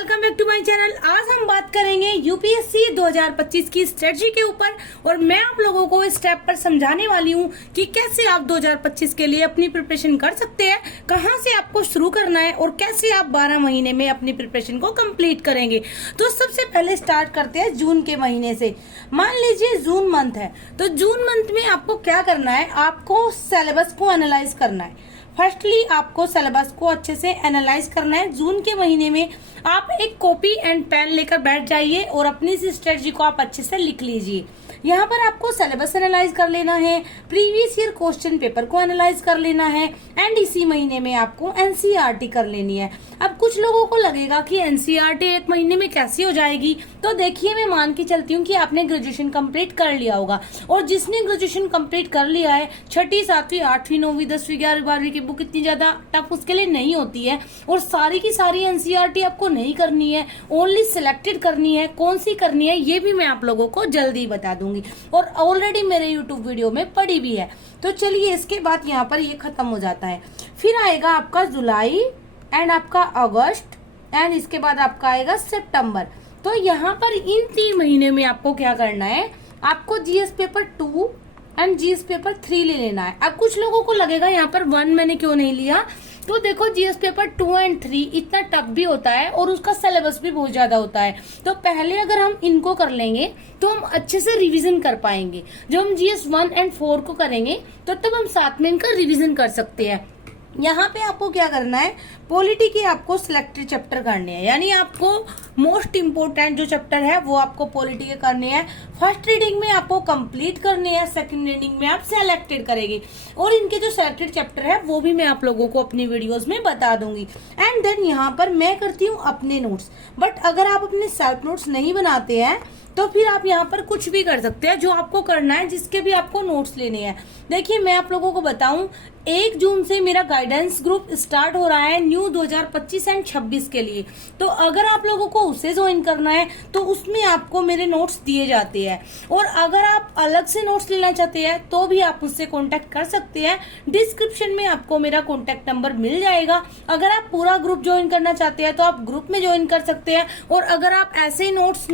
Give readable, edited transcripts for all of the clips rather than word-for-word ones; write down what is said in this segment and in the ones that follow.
Welcome back to my channel. आज हम बात करेंगे यूपीएससी 2025 की स्ट्रेटजी के ऊपर और मैं आप लोगों को इस स्टेप पर समझाने वाली हूँ कि कैसे आप 2025 के लिए अपनी प्रिपरेशन कर सकते हैं, कहाँ से आपको शुरू करना है और कैसे आप 12 महीने में अपनी प्रिपरेशन को कंप्लीट करेंगे। तो सबसे पहले स्टार्ट करते हैं जून के महीने से। मान लीजिए जून मंथ है, तो जून मंथ में आपको क्या करना है, आपको सिलेबस को एनालाइज करना है। फर्स्टली आपको सिलेबस को अच्छे से एनालाइज करना है। जून के महीने में आप एक कॉपी एंड पेन लेकर बैठ जाइए और अपनी इस स्ट्रेटजी को आप अच्छे से लिख लीजिए। यहाँ पर आपको सिलेबस एनालाइज कर लेना है, प्रीवियस ईयर क्वेश्चन पेपर को एनालाइज कर लेना है एंड इसी महीने में आपको एनसीईआरटी कर लेनी है। अब कुछ लोगों को लगेगा कि एनसीईआरटी एक महीने में कैसी हो जाएगी, तो देखिए मैं मान के चलती हूँ कि आपने ग्रेजुएशन कंप्लीट कर लिया होगा और जिसने ग्रेजुएशन कंप्लीट कर लिया है, 6ठी 7वीं 8वीं 9वीं 10वीं 11वीं 12वीं की बुक इतनी ज्यादा टफ उसके लिए नहीं होती है और सारी की सारी एनसीईआरटी आपको नहीं करनी है, ओनली सिलेक्टेड करनी है। कौन सी करनी है ये भी मैं आप लोगों को जल्दी बता दूंगी और ऑलरेडी मेरे यूट्यूब वीडियो में पड़ी भी है। तो चलिए इसके बाद यहाँ पर ये खत्म हो जाता है। फिर आएगा आपका जुलाई एंड आपका अगस्त एंड इसके बाद आपका आएगा सितंबर। तो यहाँ पर इन 3 महीने में आपको क्या करना है, आपको GS paper 2 and GS paper 3 ले लेना है। अब कुछ लोगों को लगेगा यहाँ पर 1 मैंने क्यों नहीं लिया, तो देखो जीएस पेपर 2 एंड 3 इतना टफ भी होता है और उसका सिलेबस भी बहुत ज्यादा होता है। तो पहले अगर हम इनको कर लेंगे तो हम अच्छे से रिवीजन कर पाएंगे। जब हम जीएस 1 एंड 4 को करेंगे तो तब हम साथ में इनका रिवीजन कर सकते हैं। यहाँ पे आपको क्या करना है, पॉलिटी के आपको सिलेक्टेड चैप्टर करने हैं, यानी आपको मोस्ट इम्पोर्टेंट जो चैप्टर है वो आपको पॉलिटी के करने हैं। फर्स्ट रीडिंग में आपको कंप्लीट करने हैं, सेकंड रीडिंग में आप सेलेक्टेड करेंगे और इनके जो सिलेक्टेड चैप्टर है वो भी मैं आप लोगों को अपनी वीडियोस में बता दूंगी। एंड देन यहाँ पर मैं करती हूँ अपने नोट्स, बट अगर आप अपने सेल्फ नोट्स नहीं बनाते हैं तो फिर आप यहाँ पर कुछ भी कर सकते हैं। जो आपको करना है, जिसके भी आपको नोट्स लेने हैं, देखिए मैं आप लोगों को बताऊं 1 जून से मेरा गाइडेंस ग्रुप स्टार्ट हो रहा है न्यू 2025 एंड 26 के लिए। तो अगर आप लोगों को उसे ज्वाइन करना है तो उसमें आपको मेरे नोट्स दिए जाते हैं और अगर आप अलग से नोट्स लेना चाहते हैं तो भी आप मुझसे कांटेक्ट कर सकते हैं। डिस्क्रिप्शन में आपको मेरा कांटेक्ट नंबर मिल जाएगा। अगर आप पूरा ग्रुप ज्वाइन करना चाहते हैं तो आप ग्रुप में ज्वाइन कर सकते हैं और अगर आप ऐसे ही नोट्स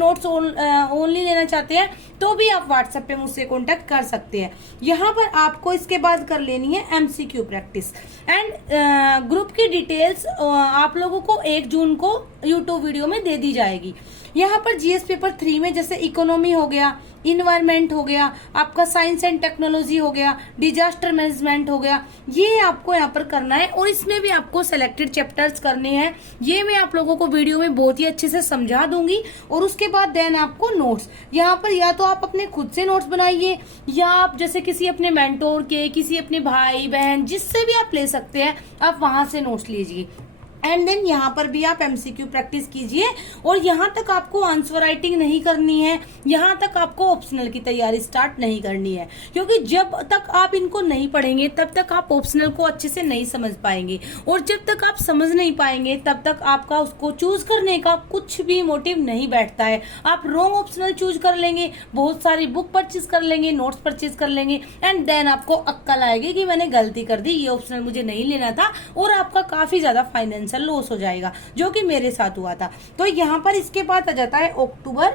ओनली लेना चाहते हैं तो भी आप व्हाट्सएप पे मुझसे कांटेक्ट कर सकते हैं। यहाँ पर आपको इसके बाद कर लेनी है एमसीक्यू प्रैक्टिस एंड ग्रुप की डिटेल्स आप लोगों को 1 जून को यूट्यूब वीडियो में दे दी जाएगी। यहाँ पर जीएस पेपर 3 में जैसे इकोनॉमी हो गया, इन्वायरमेंट हो गया, आपका साइंस एंड टेक्नोलॉजी हो गया, डिजास्टर मैनेजमेंट हो गया, ये आपको यहाँ पर करना है और इसमें भी आपको सेलेक्टेड चैप्टर्स करने हैं। ये मैं आप लोगों को वीडियो में बहुत ही अच्छे से समझा दूंगी और उसके बाद देन आपको नोट्स, यहाँ पर या तो आप अपने खुद से नोट्स बनाइए या आप जैसे किसी अपने मेंटोर के, किसी अपने भाई बहन जिससे भी आप ले सकते हैं, आप वहां से नोट्स लीजिए। एंड देन यहाँ पर भी आप एमसीक्यू प्रैक्टिस कीजिए और यहाँ तक आपको आंसर राइटिंग नहीं करनी है, यहाँ तक आपको ऑप्शनल की तैयारी स्टार्ट नहीं करनी है, क्योंकि जब तक आप इनको नहीं पढ़ेंगे तब तक आप ऑप्शनल को अच्छे से नहीं समझ पाएंगे और जब तक आप समझ नहीं पाएंगे तब तक आपका उसको चूज करने का कुछ भी मोटिव नहीं बैठता है। आप रॉन्ग ऑप्शनल चूज कर लेंगे, बहुत सारी बुक परचेज कर लेंगे, नोट्स परचेज कर लेंगे एंड देन आपको अक्कल आएगी कि मैंने गलती कर दी, ये ऑप्शनल मुझे नहीं लेना था और आपका काफी ज्यादा फाइनेंशियल लॉस हो जाएगा, जो कि मेरे साथ हुआ था। तो यहाँ पर इसके बाद आ जाता है अक्टूबर,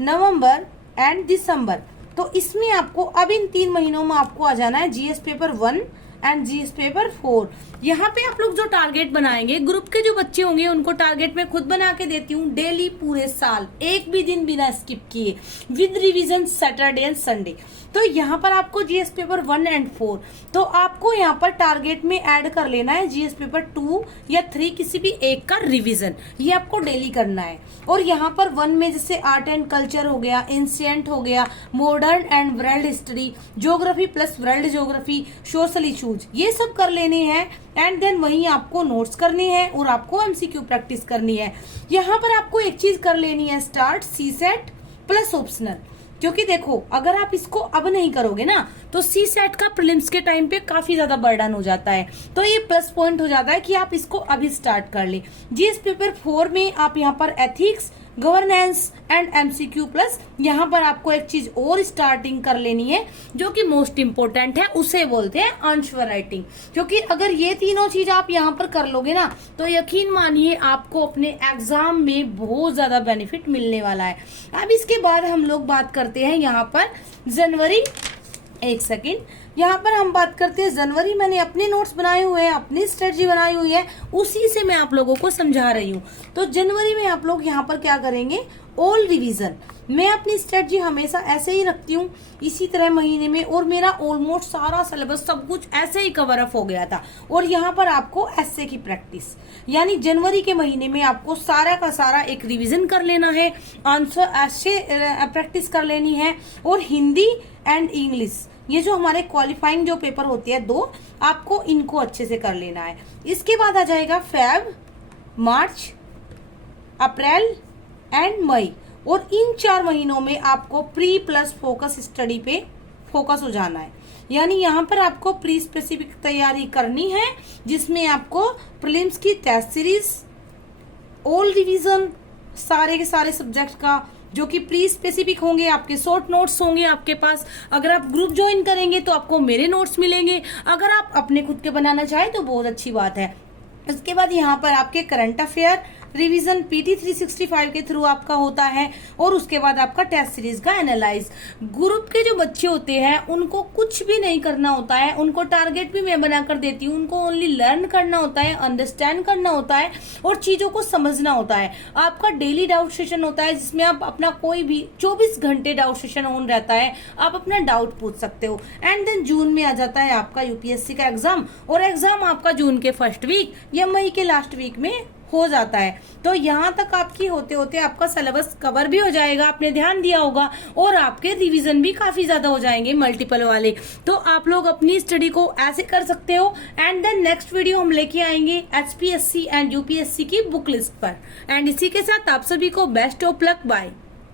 नवंबर एंड दिसंबर। तो इसमें आपको अब इन 3 महीनों में आपको आ जाना है GS paper 1 and GS paper 4। यहाँ पे आप लोग जो टारगेट बनाएंगे, ग्रुप के जो बच्चे होंगे उनको टारगेट मैं खुद बना के देती हूँ डेली, पूरे साल एक भी दिन बिना स्किप किए, with revision Saturday and Sunday. तो यहाँ पर आपको जीएस पेपर 1 एंड 4 तो आपको यहाँ पर टारगेट में ऐड कर लेना है जीएस पेपर 2 या 3 किसी भी एक का रिवीजन, ये आपको डेली करना है। और यहाँ पर 1 में जैसे आर्ट एंड कल्चर हो गया, एंशिएंट हो गया, modern and world history, geography plus world geography, social issues, ये सब कर लेने हैं एंड देन वहीं आपको नोट्स करने हैं और आपको एमसीक्यू प्रैक्टिस करनी है। यहाँ पर आपको एक चीज कर लेनी है स्टार्ट, सीसेट प्लस ऑप्शनल, क्योंकि देखो अगर आप इसको अब नहीं करोगे ना तो सी सेट का प्रीलिम्स के टाइम पे काफी ज्यादा बर्डन हो जाता है। तो ये प्लस पॉइंट हो जाता है कि आप इसको अभी स्टार्ट कर ले। जीएस पेपर 4 में आप यहाँ पर ethics, governance and MCQ plus. यहाँ पर आपको एक चीज और स्टार्टिंग कर लेनी है जो कि मोस्ट इंपोर्टेंट है, उसे बोलते हैं आंसर राइटिंग। क्योंकि अगर ये तीनों चीज आप यहाँ पर कर लोगे ना तो यकीन मानिए आपको अपने एग्जाम में बहुत ज्यादा बेनिफिट मिलने वाला है। अब इसके बाद हम लोग बात करते हैं यहाँ पर जनवरी, एक सेकेंड, यहाँ पर हम बात करते हैं जनवरी। मैंने अपने नोट्स बनाए हुए हैं, अपनी स्ट्रेटजी बनाई हुई है, उसी से मैं आप लोगों को समझा रही हूँ। तो जनवरी में आप लोग यहाँ पर क्या करेंगे, ऑल रिवीजन। मैं अपनी स्ट्रेटजी हमेशा ऐसे ही रखती हूँ, इसी तरह महीने में, और मेरा ऑलमोस्ट सारा सिलेबस सब कुछ ऐसे ही कवर अप हो गया था। और यहाँ पर आपको एस्से की प्रैक्टिस, यानी जनवरी के महीने में आपको सारा का सारा एक रिवीजन कर लेना है, आंसर ऐसे प्रैक्टिस कर लेनी है, और हिंदी एंड इंग्लिश, ये जो हमारे क्वालिफाइंग जो पेपर होते हैं दो, आपको इनको अच्छे से कर लेना है। इसके बाद आ जाएगा फेब, मार्च, अप्रैल एंड मई, और इन 4 महीनों में आपको प्री प्लस फोकस स्टडी पे फोकस हो जाना है। यानी यहाँ पर आपको प्री स्पेसिफिक तैयारी करनी है, जिसमें आपको प्रीलिम्स की टेस्ट सीरीज, ऑल रिवीजन, सारे के सारे सब्जेक्ट का जो कि प्री स्पेसिफिक होंगे, आपके शॉर्ट नोट्स होंगे आपके पास। अगर आप ग्रुप ज्वाइन करेंगे तो आपको मेरे नोट्स मिलेंगे, अगर आप अपने खुद के बनाना चाहें तो बहुत अच्छी बात है। इसके बाद यहाँ पर आपके करंट अफेयर रिवीजन PT 365 के थ्रू आपका होता है, और उसके बाद आपका टेस्ट सीरीज का एनालाइज। ग्रुप के जो बच्चे होते हैं उनको कुछ भी नहीं करना होता है, उनको टारगेट भी मैं बना कर देती हूँ, उनको ओनली लर्न करना होता है, अंडरस्टैंड करना होता है और चीजों को समझना होता है। आपका डेली डाउट सेशन होता है, जिसमें आप अपना कोई भी 24 घंटे डाउट सेशन ऑन रहता है, आप अपना डाउट पूछ सकते हो। एंड देन जून में आ जाता है आपका यूपीएससी का एग्जाम, और एग्जाम आपका जून के फर्स्ट वीक या मई के लास्ट वीक में हो जाता है। तो यहाँ तक आपकी होते होते आपका सिलेबस कवर भी हो जाएगा, आपने ध्यान दिया होगा, और आपके रिवीजन भी काफी ज्यादा हो जाएंगे मल्टीपल वाले। तो आप लोग अपनी स्टडी को ऐसे कर सकते हो। एंड देन नेक्स्ट वीडियो हम लेके आएंगे HPSC एंड UPSC की बुक लिस्ट पर। एंड इसी के साथ आप सभी को बेस्ट ऑफ लक, बाय।